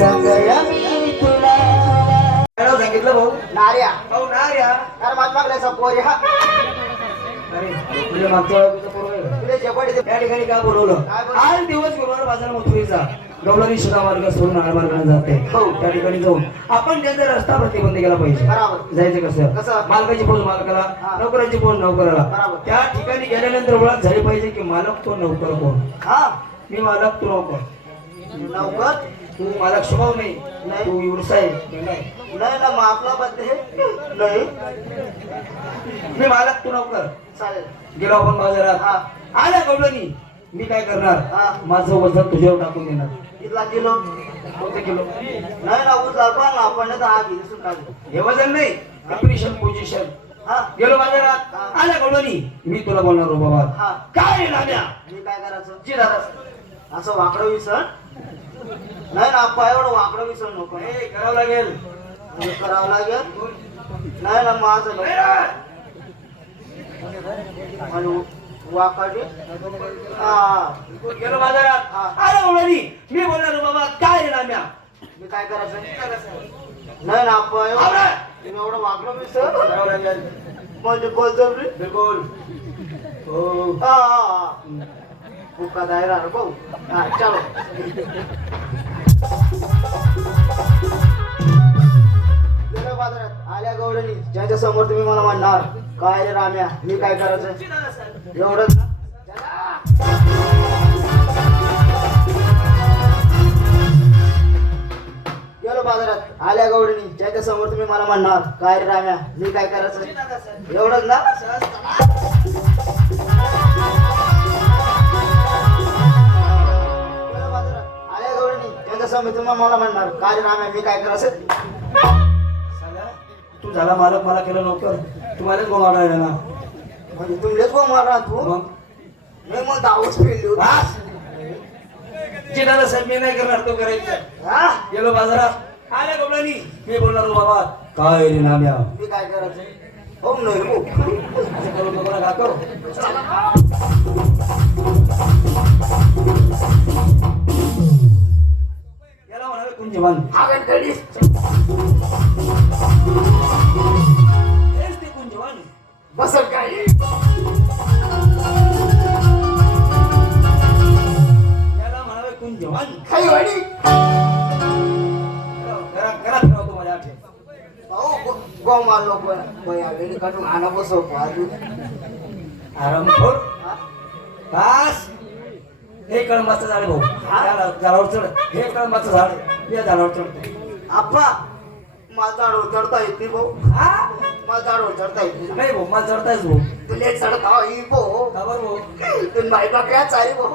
सगळं मी तुला काय सांगितलं भाऊ? नार्या भाऊ नार्या. अरे माझ मागल्याचा पोरी हा अरे तुझ्या मागच्या बाजूचं पोरं आहे. तुला जबडी त्या ठिकाणी का बोलवलं? काय बोलवलं? आज दिवस गुरुवार बाजार मथुरीचा गवळणी सुद्धा मार्ग सोडून नाना मार्गाने जाते. हो. त्या ठिकाणी जाऊन आपण त्यांचा रस्ता प्रतिबंध केला पाहिजे. बरोबर. जायचं कसं? कसं? मालकाची पोच मालकाला, हा. नोकराची पोच नोकराला. बरोबर. त्या ठिकाणी गेल्यानंतर ओळख झाली पाहिजे की मालक तो नोकर कोण. हा मी मालक तू नोकर. नौकर तू मालक स्वभाव नाही, नाही. तू व्यवसाय नाही. नाही ना मग आपला बद्दे नाही मी मालक तू नोकर. चालेल गेलो आपण बाजारात. हा आल्या गवळणी मी काय करणार? हा. माझं वजन तुझ्यावर टाकून देणार. कितला किलो कोणतं किलो? नाही ना उचला पण आपण तर हा घेऊन टाकू हे वजन नाही, कंपिटिशन पोझिशन. हा गेलो बाजारात. हा. आल्या गवळणी मी तुला बोलणार हो बाबा. हा काय रे लाम्या? मी काय करायचं जी दादा. असं वाकडं विसर नाही ना आपण एवढं वाकडं विसर नको हे करावं लागेल. हे करावं लागेल नाही ना माझं नाही रे. आणि वाकाडी हा गेलो बाजारात. हा. आल्या गवळणी मी बोलणार हो बाबा. काय रे लाम्या? मी काय करायचं नाही ना आपण एवढं वाकडं विसर करावं लागेल. म्हणजे बळजबरी बिलकुल. हो. हा हा भुका दायरा भाऊ हा चलो गेलो बाजारात आल्या गवडणी ज्यांच्या समोर तुम्ही मला म्हणणार काय रे राम्या मी काय करायचं एवढंच ना? गेलो बाजारात आल्या गवडणी ज्यांच्या समोर तुम्ही मला म्हणणार काय रे राम्या मी काय करायचं एवढंच ना गेलो बाजारात आल्या गवडणी ज्यांच्या समोर तुम्ही मला म्हणणार काय रे राम्या मी काय करायचं साल्या, तू झाला मालक, मला केलं नोकर. तुम्हालाच गोमावणार ना. म्हणजे तुमलेच को मारा तू मग मी मग दावच फिरली होती बस. जे दादा साहेब मी नाही करणार तो करायचं. हा गेलो बाजारात. आल्या गवळणी मी बोलणार हो बाबा. काय रे नाम्या? मी काय करायचं हो नाही हो असं करू नको ना काको. याला म्हणाले कुंजवान. आगन कडी हेच ते कुंजवान. बसल काय याला म्हणाले कुंजवान. खाई वाडी घरात ठेवतो माझ्या आठे. हो गो मारलो पण बया गेली काढून आणा बसव आजू आरामखोर. बस. हे कळंबाचं झाड भाऊ. त्याला झाडावर चढ. हे कळंबाचं झाड या झाडावर चढतो. आप्पा माझा झाडवर चढता येते भाऊ हा? माझा झाडवर चढता येते नाही भाऊ, मला चढतायच भाऊ. तुले चढता येई भाऊ का बरं भाऊ? तू नाही बघ्या चाली भाऊ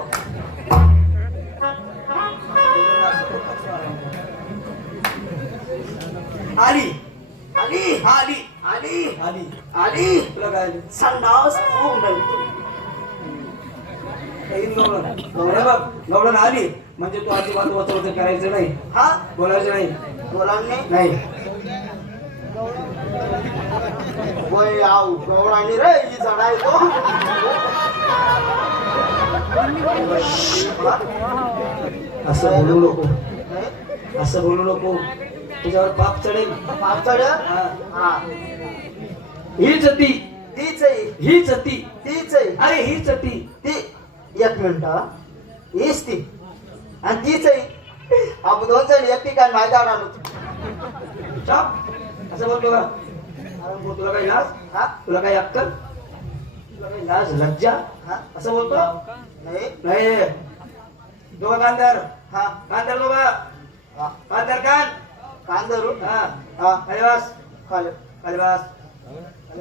आली आली आली आली आली. आली तुला काय आली? संडास खूप नाही काही गवळण. गवळण बघ, गवळण आली म्हणजे तू अजिबात वचवच करायचं नाही, हा बोलायचं नाही. बोलांनी नाही. वय आऊ गवळानी रे ही झाडा येतो असं बोलू नको. असं बोलू नको. तुझ्यावर पाप चढेल. पापचड हा. हा हीच ती. तीच आहे हीच ती. तीच आहे अरे हीच ती. ती एक मिनिट हीच ती आणि तीच आहे आपण दोन जण एक ठिकाण माहिती आलो चाप. असं बोलतो का? अरे भाऊ, तुला काही लाज? हा तुला काही अक्कल? तुला काही लाज लज्जा? हा असं बोलतो? नाही नाही. दोघं कांदार. हा कांदार दोघं. हा कांदार कान. कांदरू हा. हा खाली बस. खाली खाली बस.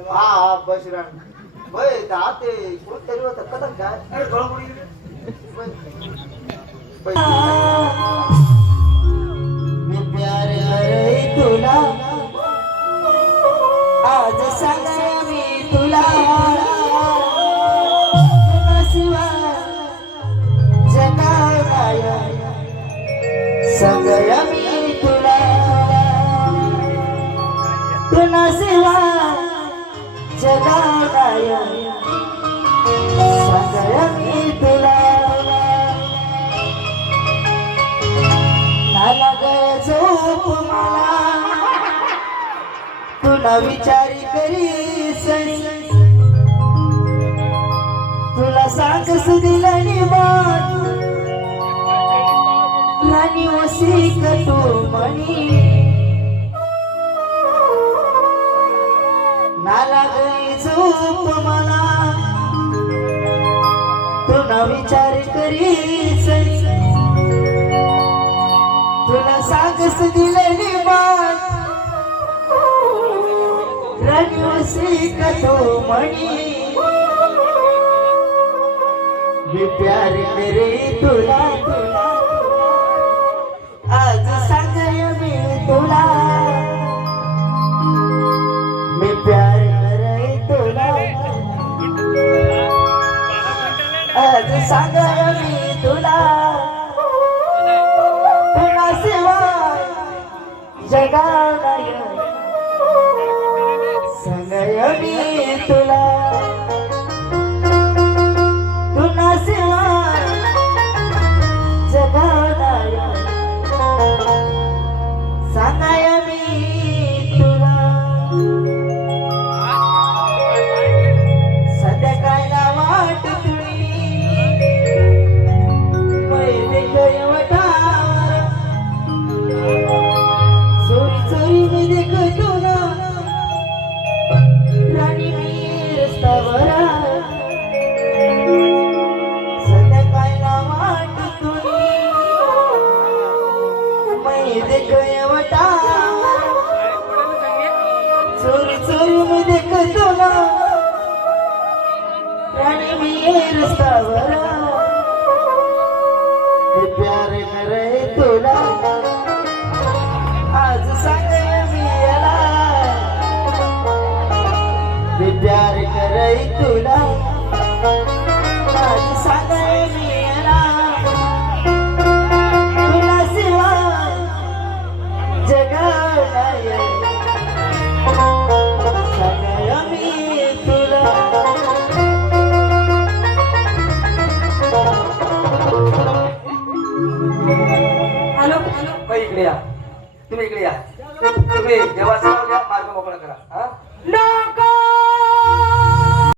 हा हा बस रान वय दा ते कोणतरी होतं कदम काय अरे थोडं पुढे गेले. मी प्यार करे तुला आज सांगा मी तुला शिवा जगाय सगळं मी तुला तुला शिवा जगाय सगळं मी तुला नाला गया झोप मला तुला विचारी करी सणी तुला सांगस दिलानी बात राणी वसी कटू मणी नाला गई झोप मला तुला विचार करीस तुला सांगस दिलेली बात राणी कतो म्हणी मी प्यार करे तुला तुला आज सांगय मी तुला मी प्यार करे तुला आज सांगय मी तुला तुला शिवाय जगाला सांगय मी तुला तुला शिवाय जगाला सांगय मी तुला संध्याकाळला वाट तुळी पहिले गयवटावर चोरी चोरी मी देखतो ना राणी मी रस्त्यावर संध्याकाळला वाट तुळी पहिले गयवटावर चोरी चोरी मी देखतो ना रानी मी रस्त्यावर मी प्यार करे तुला आज सांगय मी याला मी प्यार करे तुला